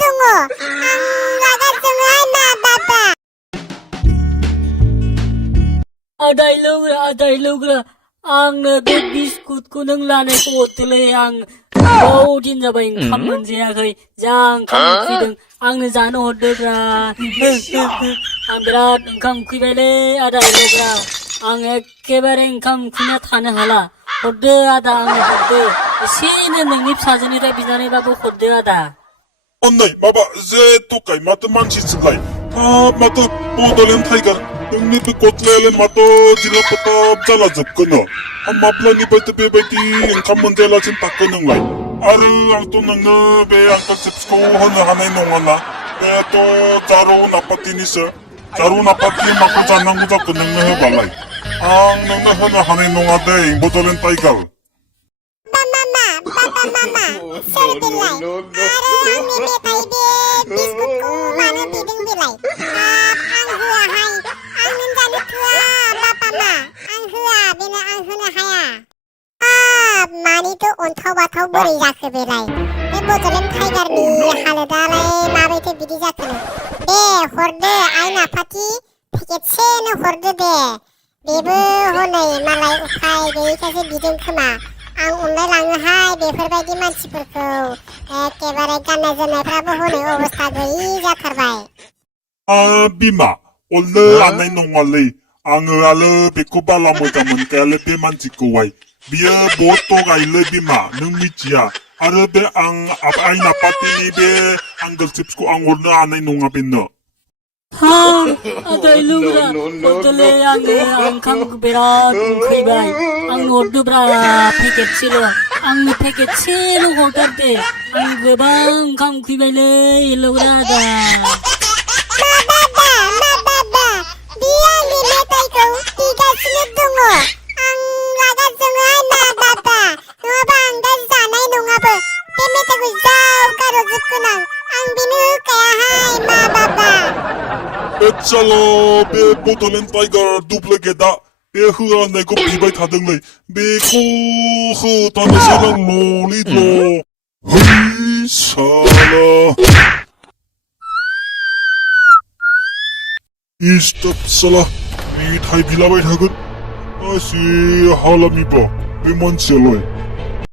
dङ आं रागा जोङोहाय मा बाबा आदाय लोग्रा आंनो बे बिस्कुटखौ नों लानायखौ हरदोलै आं गोबाव दिन जाबाय ओंखाम मोनजायाखै जा ओंखाम उखैदों आंनो जानो हरदोब्रा आं बिराद ओंखाम उखैबायलै आदाय लोग्रा आं एखेबारे ओंखाम उखैना थानो हाला हरदो आदा आंनो हरदो एसेनो नोंनि फिसाजोनिफ्राय बिनानैबाबो हरदो आदा अन्नाय माबा जेथु गाय माथो मानसिसोलाय हाब माथो बड'लेण्ड टाइगार नोंनि बे गस्लायालाय माथो जिलाफोथाब जालाजोबगोन माब्लानिफ्रायथो बेबायदि ओंखाम मोनजायालासिनो थाखो नोंलाय आरो आंथ' नोंनो बे आंकोल चिप्सखौ होनो हानाय नङाना बेथ' जारुन आफादनिसो जारुन आफादनि माखौ जानांगौ जाखो नोंनो होबालाय आं नोंनो होनो हानाय नङा दै Bodoland tiger Mama, soal bilai. Ada ang memetai be biskutku mana biding bilai. Ang hua hai, ang nendani tua bapa ma. Ang hua bina ang huna haya. Mani tu untau batau beri jaku bilai. Be Bodolem Tiger ni haladalai mabete bidi jaku. Be horde aina pati piketse no horde be. Bebu honai malai upai gei kase biding kema. आं अनलायलाङोहाय बेफोरबायदि मानसिफोरखौ एखेबारे गाननाय जोमनायफ्राबो हनै अबस्था गैयि जाथारबाय बिमा अननो हानाय नङालै आङो आरो बेखौ बाला मोजां मोनखायालै बे मानसिखौहाय बियो बट' गायोलै बिमा नों मिथिया आरो बे आं आइना पार्टिनि बे आंकोल चिप्सखौ आं हरनो हानाय नङा बेनो आदाय लोग्रा हरदोलै आंनो ओंखाम बिराद उखैबाय आंनो हरदोब्रा पेकेटसेल' आंनो पेकेटसेल' हरथारदे आं गोबां ओंखाम उखैबायलै लोग्रा आदा मा बाबा बियो आंनि मेथाइखौ बिगासिनो दङ आं रागा जोङोहाय मा बाबा नङाबा आं दा जानाय नङाबो बे मेथाइखौ जाव गारहरजोबगोन आं बेनो होखायाहाय मा बाबा बेचाला बे बड'लेण्ड टाइगार दुप्लिकेटआ बे होआ होननायखौ बिबाय थादोंलै बेखौ होथारनोसै आं ललिल' है साला इस्टाप साला मेथाइ बिलाबाय थागोन आसि हालामिबा बे मानसियालाय